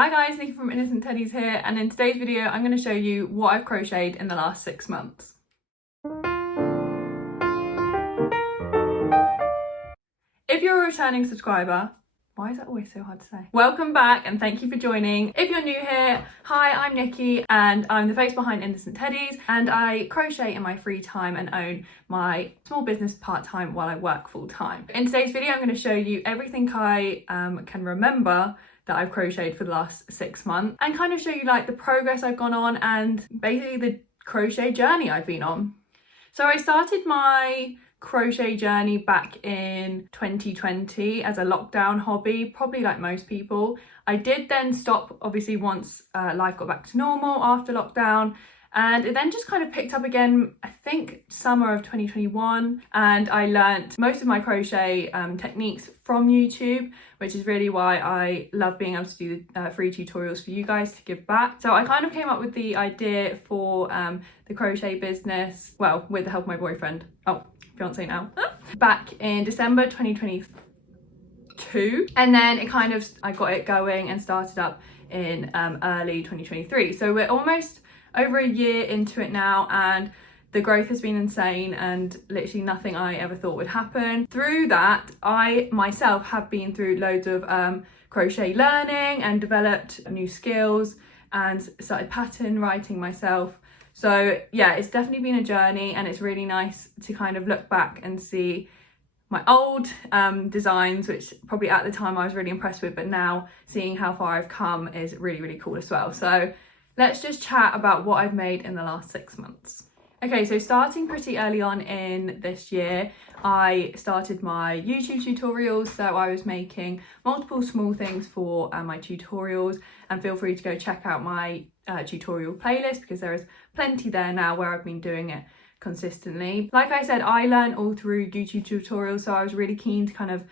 Hi guys, Nikki from Innocent Teddies here, and in today's video I'm going to show you what I've crocheted in the last 6 months. If you're a returning subscriber, why is that always so hard to say? Welcome back and thank you for joining. If you're new here, hi, I'm Nikki and I'm the face behind Innocent Teddies, and I crochet in my free time and own my small business part-time while I work full-time. In today's video I'm going to show you everything I can remember that I've crocheted for the last 6 months and kind of show you like the progress I've gone on and basically the crochet journey I've been on. So I started my crochet journey back in 2020 as a lockdown hobby, probably like most people. I did then stop obviously once life got back to normal after lockdown, and it then just kind of picked up again, I think summer of 2021, and I learnt most of my crochet techniques from YouTube, which is really why I love being able to do the free tutorials for you guys to give back. So I kind of came up with the idea for the crochet business, well, with the help of my boyfriend, fiance now, back in December 2022, and then it kind of, I got it going and started up in early 2023. So we're almost over a year into it now, and the growth has been insane and literally nothing I ever thought would happen. Through that, I myself have been through loads of crochet learning and developed new skills and started pattern writing myself. So yeah, it's definitely been a journey, and it's really nice to kind of look back and see my old designs, which probably at the time I was really impressed with, but now seeing how far I've come is really, really cool as well. So let's just chat about what I've made in the last 6 months. Okay, so starting pretty early on in this year, I started my YouTube tutorials. So I was making multiple small things for my tutorials, and feel free to go check out my tutorial playlist because there is plenty there now where I've been doing it consistently. Like I said, I learned all through YouTube tutorials, so I was really keen to kind of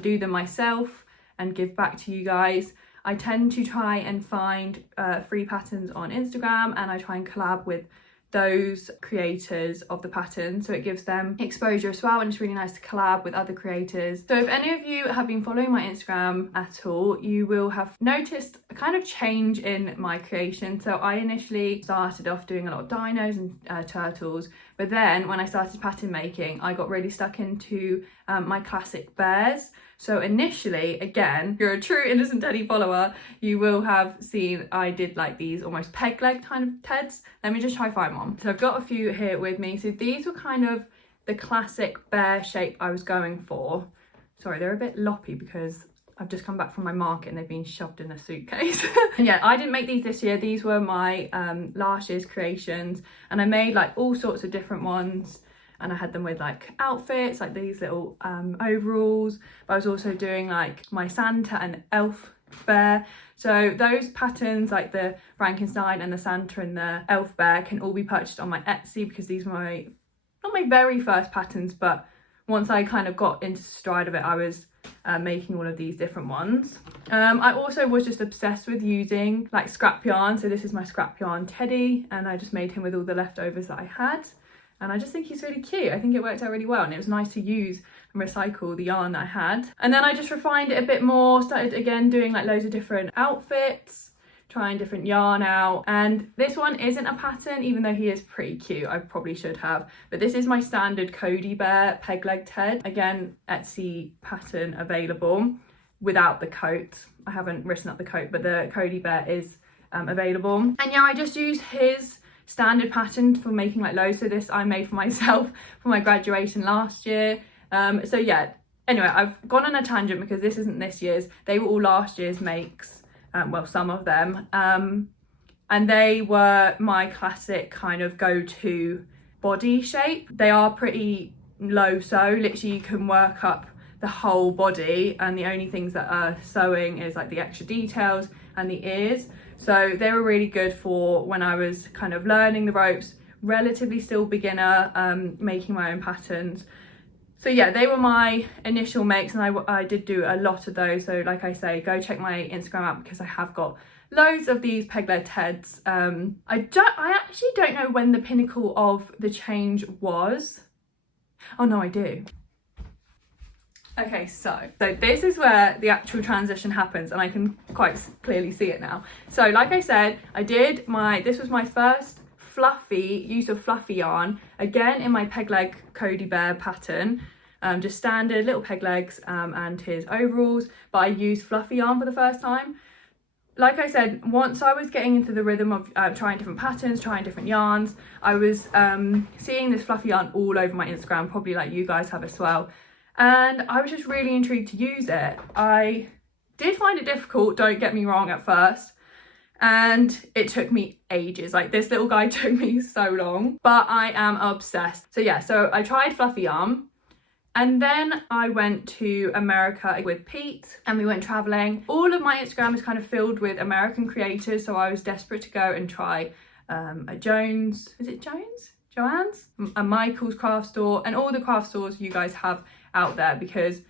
do them myself and give back to you guys. I tend to try and find free patterns on Instagram, and I try and collab with those creators of the pattern, so it gives them exposure as well, and it's really nice to collab with other creators. So if any of you have been following my Instagram at all, you will have noticed a kind of change in my creation. So I initially started off doing a lot of dinos and turtles, but then when I started pattern making, I got really stuck into my classic bears. So initially, again, if you're a true Innocent Teddy follower, you will have seen I did like these almost peg leg kind of Teds. Let me just try find one. So I've got a few here with me. So these were kind of the classic bear shape I was going for. Sorry, they're a bit loppy because I've just come back from my market and they've been shoved in a suitcase. And yeah, I didn't make these this year. These were my last year's creations, and I made like all sorts of different ones. And I had them with like outfits, like these little overalls, but I was also doing like my Santa and elf bear. So those patterns, like the Frankenstein and the Santa and the elf bear, can all be purchased on my Etsy, because these were my, not my very first patterns, but once I kind of got into stride of it, I was making all of these different ones. I also was just obsessed with using like scrap yarn. So this is my scrap yarn teddy, and I just made him with all the leftovers that I had. And I just think he's really cute. I think it worked out really well, and it was nice to use and recycle the yarn that I had. And then I just refined it a bit more, started again doing like loads of different outfits, trying different yarn out. And this one isn't a pattern, even though he is pretty cute. I probably should have. But this is my standard Cody Bear peg leg Ted. Again, Etsy pattern available without the coat. I haven't written up the coat, but the Cody Bear is available. And yeah, I just used his standard pattern for making like loads. So this I made for myself for my graduation last year. So yeah, anyway, I've gone on a tangent because this isn't this year's. They were all last year's makes, well, some of them, and they were my classic kind of go-to body shape. They are pretty low sew, literally you can work up the whole body, and the only things that are sewing is like the extra details and the ears. So they were really good for when I was kind of learning the ropes, relatively still beginner, making my own patterns. So yeah, they were my initial makes, and I did do a lot of those. So like I say, go check my Instagram out because I have got loads of these peg leg Teds. I actually don't know when the pinnacle of the change was. Oh no, I do. Okay, so this is where the actual transition happens, and I can quite clearly see it now. So like I said, this was my first use of fluffy yarn, again in my peg leg Cody Bear pattern, just standard little peg legs and his overalls, but I used fluffy yarn for the first time. Like I said, once I was getting into the rhythm of trying different patterns, trying different yarns, I was seeing this fluffy yarn all over my Instagram, probably like you guys have as well. And I was just really intrigued to use it. I did find it difficult, don't get me wrong, at first. And it took me ages. Like, this little guy took me so long, but I am obsessed. So yeah, so I tried fluffy yarn. And then I went to America with Pete and we went traveling. All of my Instagram is kind of filled with American creators. So I was desperate to go and try a Jones, is it Jones? Joann's? A Michael's craft store, and all the craft stores you guys have out there, because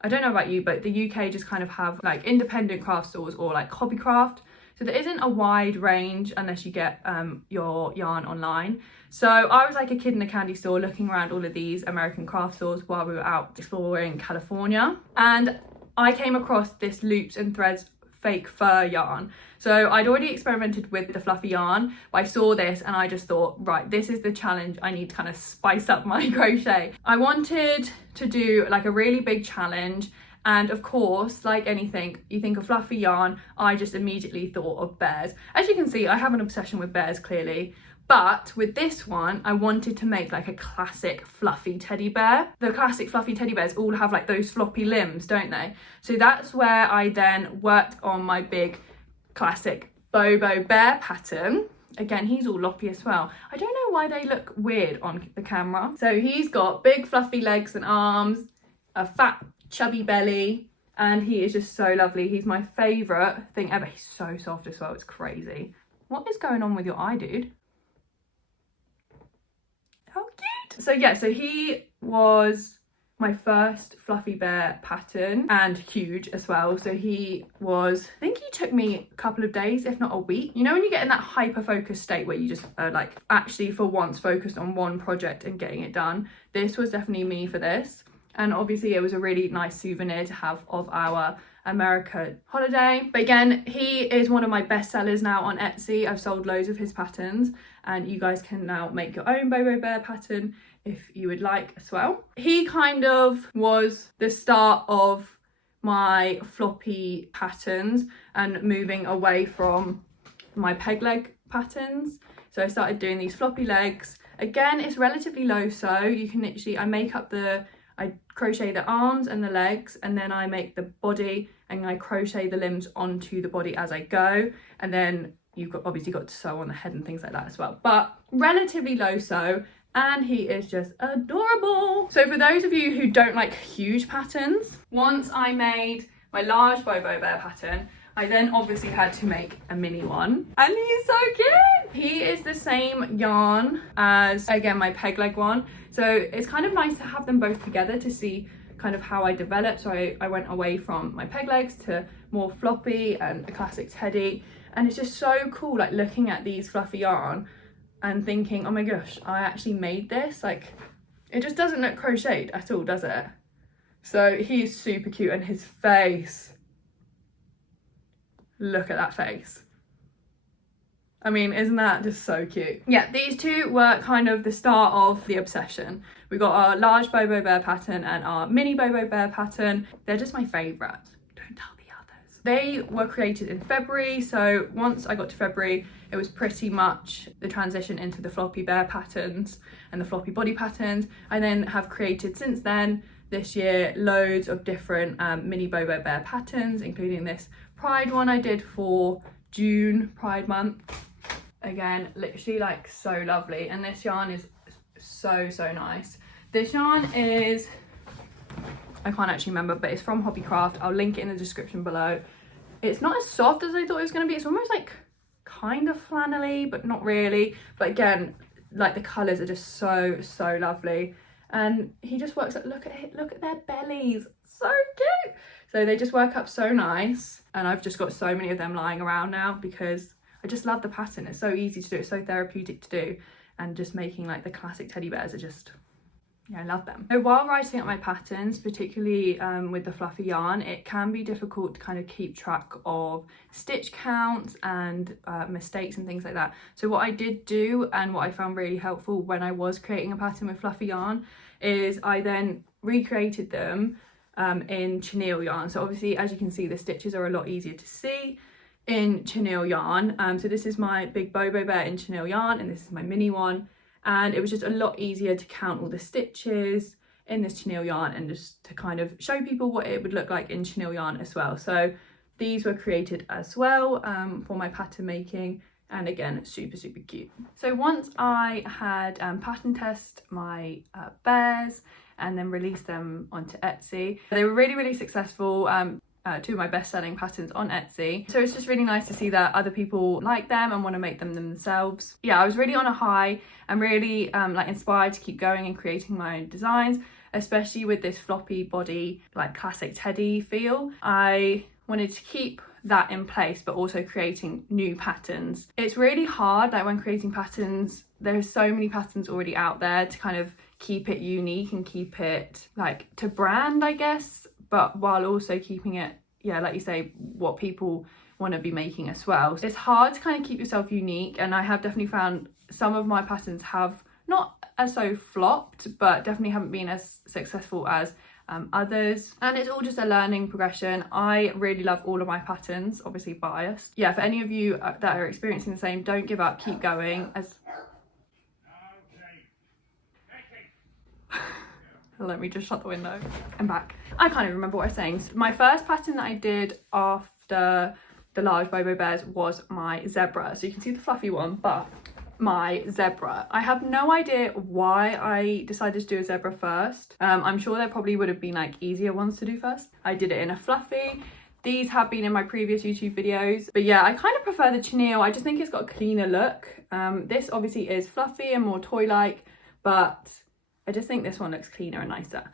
I don't know about you, but the UK just kind of have like independent craft stores or like hobbycraft. So there isn't a wide range unless you get your yarn online. So I was like a kid in a candy store looking around all of these American craft stores while we were out exploring California. And I came across this Loops and Threads fake fur yarn. So I'd already experimented with the fluffy yarn, but I saw this and I just thought, right, this is the challenge. I need to kind of spice up my crochet. I wanted to do like a really big challenge. And of course, like anything, you think of fluffy yarn, I just immediately thought of bears. As you can see, I have an obsession with bears, clearly. But with this one, I wanted to make like a classic fluffy teddy bear. The classic fluffy teddy bears all have like those floppy limbs, don't they? So that's where I then worked on my big classic Bobo bear pattern. Again, he's all loppy as well. I don't know why they look weird on the camera. So he's got big fluffy legs and arms, a fat chubby belly, and he is just so lovely. He's my favourite thing ever. He's so soft as well, it's crazy. What is going on with your eye, dude? How cute. So yeah, so he was my first fluffy bear pattern, and huge as well. So I think he took me a couple of days, if not a week. You know when you get in that hyper focused state where you just are like actually for once focused on one project and getting it done? This was definitely me for this. And obviously it was a really nice souvenir to have of our America holiday. But again, he is one of my best sellers now on Etsy. I've sold loads of his patterns, and you guys can now make your own Bobo Bear pattern if you would like as well. He kind of was the start of my floppy patterns and moving away from my peg leg patterns. So I started doing these floppy legs. Again, it's relatively low sew. You can literally, I crochet the arms and the legs, and then I make the body and I crochet the limbs onto the body as I go. And then you've obviously got to sew on the head and things like that as well. But relatively low sew, and he is just adorable. So for those of you who don't like huge patterns, once I made my large Bobo Bear pattern, I then obviously had to make a mini one, and he's so cute. He is the same yarn as, again, my peg leg one. So it's kind of nice to have them both together to see kind of how I developed. So I went away from my peg legs to more floppy and a classic teddy. And it's just so cool, like looking at these fluffy yarn and thinking, oh my gosh, I actually made this. Like, it just doesn't look crocheted at all, does it? So he's super cute, and his face, look at that face. I mean, isn't that just so cute? Yeah, these two were kind of the start of the obsession. We got our large Bobo Bear pattern and our mini Bobo Bear pattern. They're just my favourites. Don't tell the others. They were created in February, so once I got to February, it was pretty much the transition into the floppy bear patterns and the floppy body patterns. I then have created since then, this year, loads of different mini Bobo Bear patterns, including this Pride one I did for June, Pride month. Again, literally like so lovely, and this yarn is so nice. This yarn is, I can't actually remember, but it's from Hobbycraft. I'll link it in the description below. It's not as soft as I thought it was going to be. It's almost like kind of flannelly, but not really. But again, like the colours are just so lovely. And he just works up, look at their bellies, so cute. So they just work up so nice, and I've just got so many of them lying around now because I just love the pattern. It's so easy to do, it's so therapeutic to do, and just making like the classic teddy bears are just yeah, I love them. So while writing up my patterns, particularly with the fluffy yarn, it can be difficult to kind of keep track of stitch counts and mistakes and things like that. So what I did do, and what I found really helpful when I was creating a pattern with fluffy yarn, is I then recreated them in chenille yarn. So obviously, as you can see, the stitches are a lot easier to see in chenille yarn. So this is my big Bobo Bear in chenille yarn, and this is my mini one. And it was just a lot easier to count all the stitches in this chenille yarn, and just to kind of show people what it would look like in chenille yarn as well. So these were created as well for my pattern making, and again, super cute. So once I had pattern test my bears and then released them onto Etsy, they were really successful. Two of my best-selling patterns on Etsy. So it's just really nice to see that other people like them and want to make them themselves. Yeah, I was really on a high and really like inspired to keep going and creating my own designs, especially with this floppy body, like classic teddy feel. I wanted to keep that in place, but also creating new patterns. It's really hard, like when creating patterns, there's so many patterns already out there, to kind of keep it unique and keep it like to brand, I guess, but while also keeping it, yeah, like you say, what people want to be making as well. So it's hard to kind of keep yourself unique, and I have definitely found some of my patterns have not as so flopped, but definitely haven't been as successful as others, and it's all just a learning progression. I really love all of my patterns, obviously biased. Yeah, for any of you that are experiencing the same, don't give up, keep going. Let me just shut the window. I'm back. I can't even remember what I was saying. So my first pattern that I did after the large Bobo Bears was my zebra. So you can see the fluffy one, but my zebra. I have no idea why I decided to do a zebra first. I'm sure there probably would have been like easier ones to do first. I did it in a fluffy. These have been in my previous YouTube videos, but yeah, I kind of prefer the chenille. I just think it's got a cleaner look. This obviously is fluffy and more toy-like, but I just think this one looks cleaner and nicer.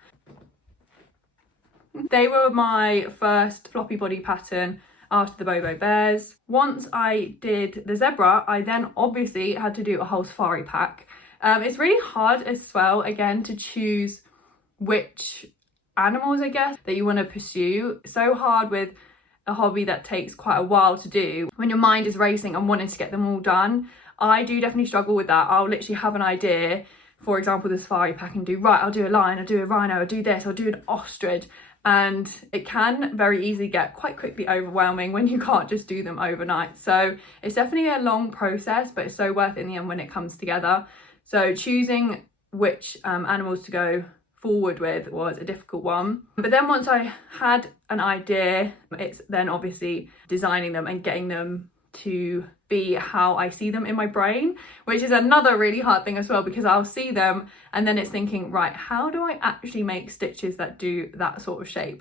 They were my first floppy body pattern after the Bobo Bears. Once I did the zebra, I then obviously had to do a whole safari pack. It's really hard as well, again, to choose which animals, I guess, that you want to pursue. So hard with a hobby that takes quite a while to do, when your mind is racing and wanting to get them all done. I do definitely struggle with that. I'll literally have an idea, for example, the safari pack, and do, right, I'll do a lion, I'll do a rhino, I'll do this, I'll do an ostrich. And it can very easily get quite quickly overwhelming when you can't just do them overnight. So it's definitely a long process, but it's so worth it in the end when it comes together. So choosing which animals to go forward with was a difficult one. But then once I had an idea, it's then obviously designing them and getting them to be how I see them in my brain, which is another really hard thing as well, because I'll see them and then it's thinking, right, how do I actually make stitches that do that sort of shape?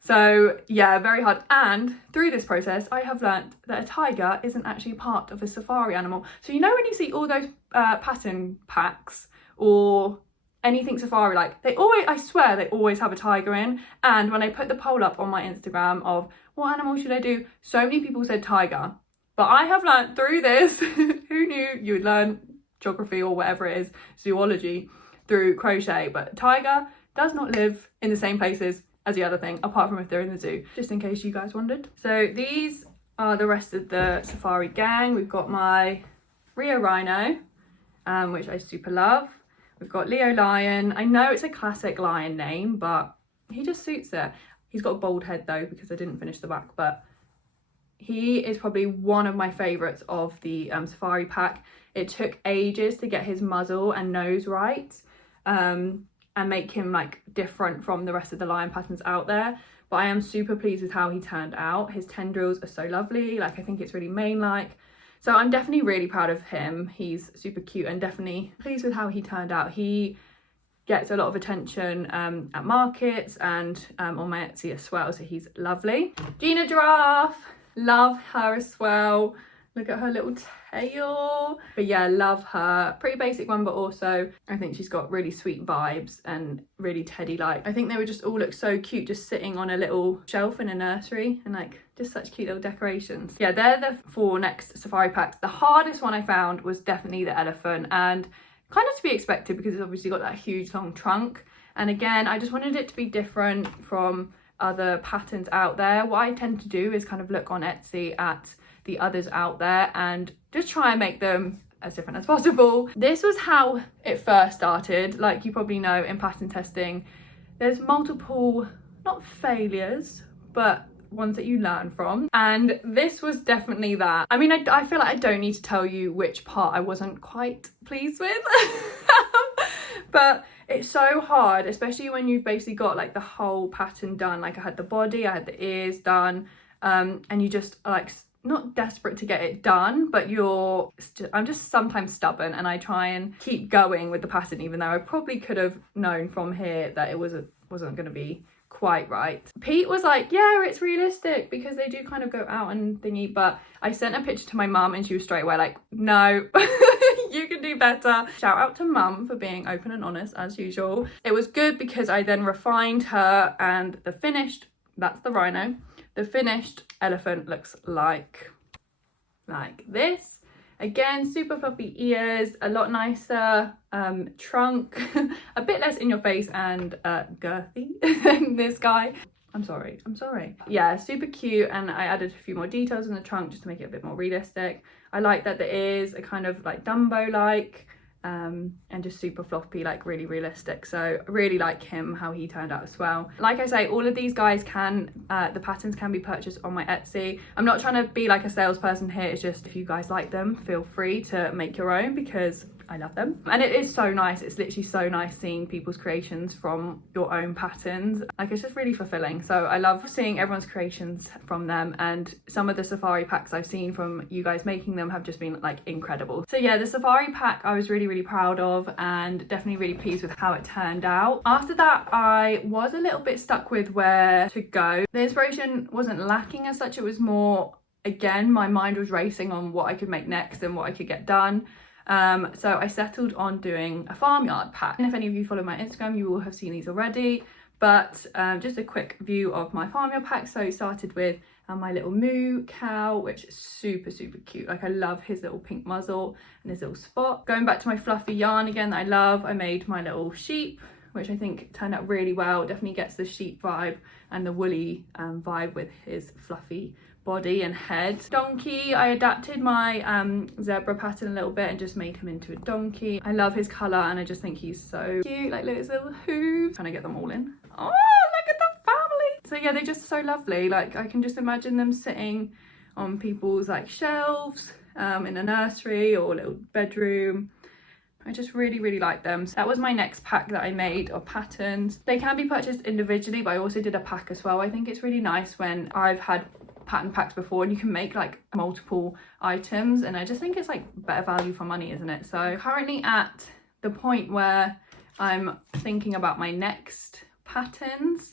So yeah, very hard. And through this process, I have learnt that a tiger isn't actually part of a safari animal. So you know when you see all those pattern packs or anything safari, like they always, I swear they always have a tiger in. And when I put the poll up on my Instagram of what animal should I do, so many people said tiger. But I have learnt through this, who knew you would learn geography or whatever it is, zoology, through crochet, but tiger does not live in the same places as the other thing, apart from if they're in the zoo, just in case you guys wondered. So these are the rest of the safari gang. We've got my Rio Rhino, which I super love. We've got Leo Lion. I know it's a classic lion name, but he just suits it. He's got a bald head though, because I didn't finish the back, but he is probably one of my favourites of the safari pack. It took ages to get his muzzle and nose right and make him like different from the rest of the lion patterns out there. But I am super pleased with how he turned out. His tendrils are so lovely. Like, I think it's really mane-like. So I'm definitely really proud of him. He's super cute and definitely pleased with how he turned out. He gets a lot of attention at markets and on my Etsy as well. So he's lovely. Gina Giraffe. Love her as well. Look at her little tail. But yeah, love her. Pretty basic one, but also I think she's got really sweet vibes and really teddy-like. I think they would just all look so cute just sitting on a little shelf in a nursery, and like just such cute little decorations. Yeah, they're the 4 next safari packs. The hardest one I found was definitely the elephant, and kind of to be expected because it's obviously got that huge long trunk. And again, I just wanted it to be different from other patterns out there. What I tend to do is kind of look on Etsy at the others out there and just try and make them as different as possible. This was how it first started. Like you probably know, in pattern testing, there's multiple, not failures, but ones that you learn from, and this was definitely that. I mean, I feel like I don't need to tell you which part I wasn't quite pleased with. But it's so hard, especially when you've basically got like the whole pattern done. Like I had the body, I had the ears done, and you just like not desperate to get it done, but I'm just sometimes stubborn, and I try and keep going with the pattern even though I probably could have known from here that it wasn't going to be quite right. Pete was like, yeah, it's realistic because they do kind of go out and thingy, but I sent a picture to my mum and she was straight away like, no, you can do better. Shout out to mum for being open and honest as usual. It was good because I then refined her, and the finished, that's the rhino, the finished elephant looks like this. Again, super fluffy ears, a lot nicer trunk, a bit less in your face and girthy than this guy. I'm sorry. Yeah, super cute, and I added a few more details in the trunk just to make it a bit more realistic. I like that the ears are kind of like Dumbo-like, and just super floppy, like really realistic. So I really like him, how he turned out as well. Like I say, all of these guys the patterns can be purchased on my Etsy. I'm not trying to be like a salesperson here, it's just if you guys like them, feel free to make your own because I love them. And it is so nice, it's literally so nice seeing people's creations from your own patterns. Like it's just really fulfilling. So I love seeing everyone's creations from them, and some of the safari packs I've seen from you guys making them have just been like incredible. So yeah, the safari pack I was really proud of, and definitely really pleased with how it turned out. After that, I was a little bit stuck with where to go. The inspiration wasn't lacking as such, it was more, again, my mind was racing on what I could make next and what I could get done. So I settled on doing a Farmyard pack. And if any of you follow my Instagram, you will have seen these already, but just a quick view of my Farmyard pack. So I started with my little moo cow, which is super cute. Like I love his little pink muzzle and his little spot. Going back to my fluffy yarn again that I love, I made my little sheep, which I think turned out really well. Definitely gets the sheep vibe and the woolly vibe with his fluffy body and head. Donkey, I adapted my zebra pattern a little bit and just made him into a donkey. I love his colour and I just think he's so cute, like his little hooves. Trying to get them all in. Oh, look at the family. So yeah, they're just so lovely. Like I can just imagine them sitting on people's like shelves in a nursery or a little bedroom. I just really like them. So that was my next pack that I made of patterns. They can be purchased individually, but I also did a pack as well. I think it's really nice when I've had pattern packs before and you can make like multiple items, and I just think it's like better value for money, isn't it? So currently at the point where I'm thinking about my next patterns.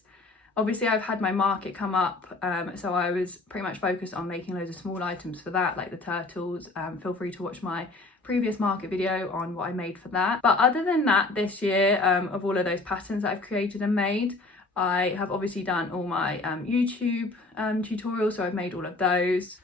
Obviously I've had my market come up, so I was pretty much focused on making loads of small items for that, like the turtles. Feel free to watch my previous market video on what I made for that. But other than that, this year, of all of those patterns that I've created and made, I have obviously done all my YouTube tutorials, so I've made all of those.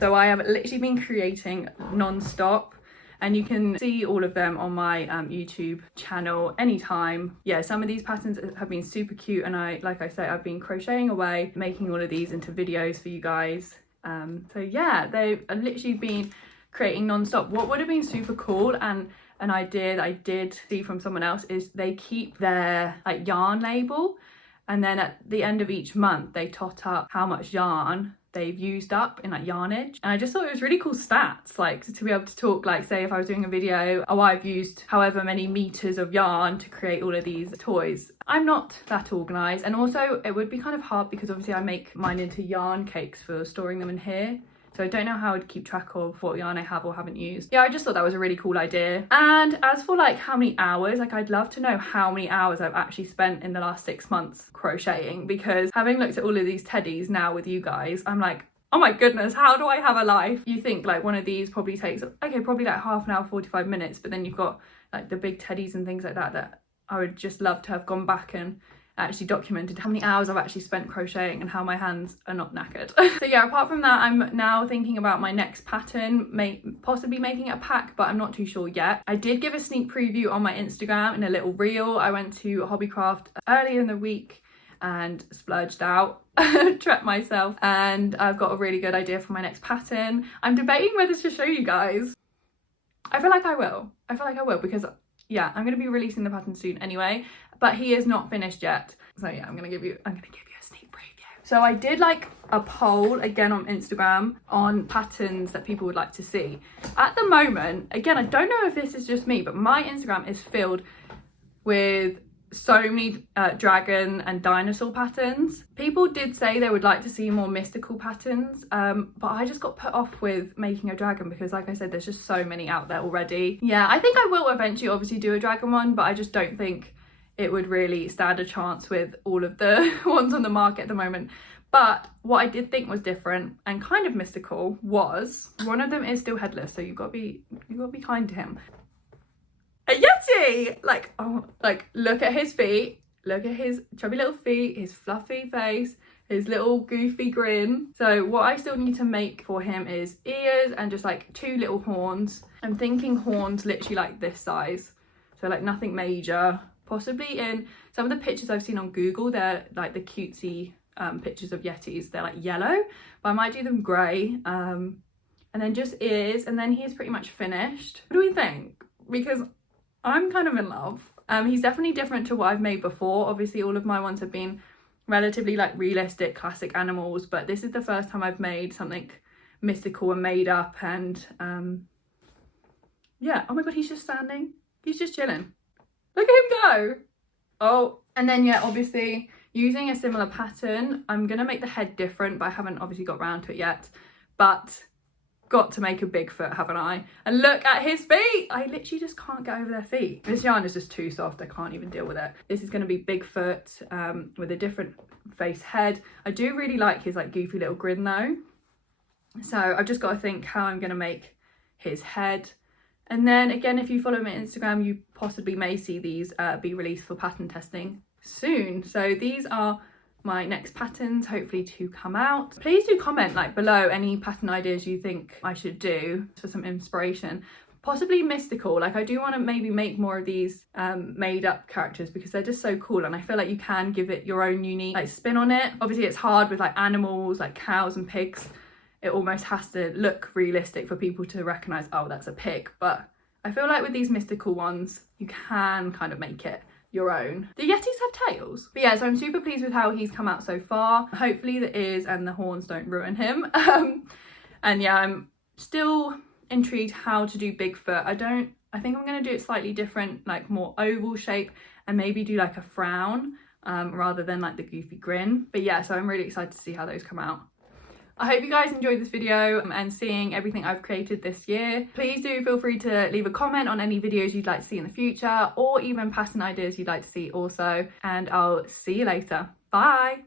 So I have literally been creating non-stop, and you can see all of them on my YouTube channel anytime. Yeah, some of these patterns have been super cute, and like I say, I've been crocheting away, making all of these into videos for you guys. So yeah, they've literally been creating non-stop. What would have been super cool, and an idea that I did see from someone else, is they keep their like yarn label, and then at the end of each month they tot up how much yarn they've used up in like yarnage. And I just thought it was really cool stats, like to be able to talk, like say if I was doing a video, oh, I've used however many meters of yarn to create all of these toys. I'm not that organised, and also it would be kind of hard because obviously I make mine into yarn cakes for storing them in here. So I don't know how I'd keep track of what yarn I have or haven't used. Yeah, I just thought that was a really cool idea. And as for like how many hours, like I'd love to know how many hours I've actually spent in the last 6 months crocheting, because having looked at all of these teddies now with you guys, I'm like, oh my goodness, how do I have a life? You think like one of these probably takes, okay, probably like half an hour, 45 minutes, but then you've got like the big teddies and things like that that I would just love to have gone back and actually documented how many hours I've actually spent crocheting and how my hands are not knackered. So yeah, apart from that, I'm now thinking about my next pattern, possibly making it a pack, but I'm not too sure yet. I did give a sneak preview on my Instagram in a little reel. I went to Hobbycraft earlier in the week and splurged out, treated myself, and I've got a really good idea for my next pattern. I'm debating whether to show you guys. I feel like I will because yeah, I'm going to be releasing the pattern soon anyway, but he is not finished yet. So yeah, I'm going to give you a sneak preview. So I did like a poll again on Instagram on patterns that people would like to see. At the moment, again, I don't know if this is just me, but my Instagram is filled with so many dragon and dinosaur patterns. People did say they would like to see more mystical patterns, but I just got put off with making a dragon because, like I said, there's just so many out there already. Yeah, I think I will eventually obviously do a dragon one, but I just don't think it would really stand a chance with all of the ones on the market at the moment. But what I did think was different and kind of mystical was one of them is still headless, so you've got to be kind to him. A yeti! Like, oh, like, look at his feet, look at his chubby little feet, his fluffy face, his little goofy grin. So what I still need to make for him is ears and just like 2 little horns. I'm thinking horns literally like this size, so like nothing major. Possibly in some of the pictures I've seen on Google, they're like the cutesy pictures of yetis, they're like yellow, but I might do them grey, and then just ears, and then he is pretty much finished. What do we think? Because I'm kind of in love. He's definitely different to what I've made before. Obviously all of my ones have been relatively like realistic classic animals, but this is the first time I've made something mystical and made up. And yeah, oh my god, he's just standing, he's just chilling, look at him go. Oh, and then yeah, obviously using a similar pattern, I'm gonna make the head different, but I haven't obviously got around to it yet. But got to make a Bigfoot, haven't I? And look at his feet, I literally just can't get over their feet. This yarn is just too soft, I can't even deal with it. This is going to be Bigfoot with a different face head. I do really like his like goofy little grin though, so I've just got to think how I'm going to make his head. And then again, if you follow me on Instagram, you possibly may see these be released for pattern testing soon. So these are my next patterns, hopefully to come out. Please do comment like below any pattern ideas you think I should do for some inspiration, possibly mystical. Like I do want to maybe make more of these made up characters because they're just so cool, and I feel like you can give it your own unique like spin on it. Obviously it's hard with like animals like cows and pigs, it almost has to look realistic for people to recognize, oh, that's a pig. But I feel like with these mystical ones you can kind of make it your own. Do Yetis have tails? But yeah, so I'm super pleased with how he's come out so far. Hopefully the ears and the horns don't ruin him. And yeah, I'm still intrigued how to do Bigfoot. I think I'm going to do it slightly different, like more oval shape, and maybe do like a frown rather than like the goofy grin. But yeah, so I'm really excited to see how those come out. I hope you guys enjoyed this video and seeing everything I've created this year. Please do feel free to leave a comment on any videos you'd like to see in the future, or even pattern ideas you'd like to see also. And I'll see you later. Bye!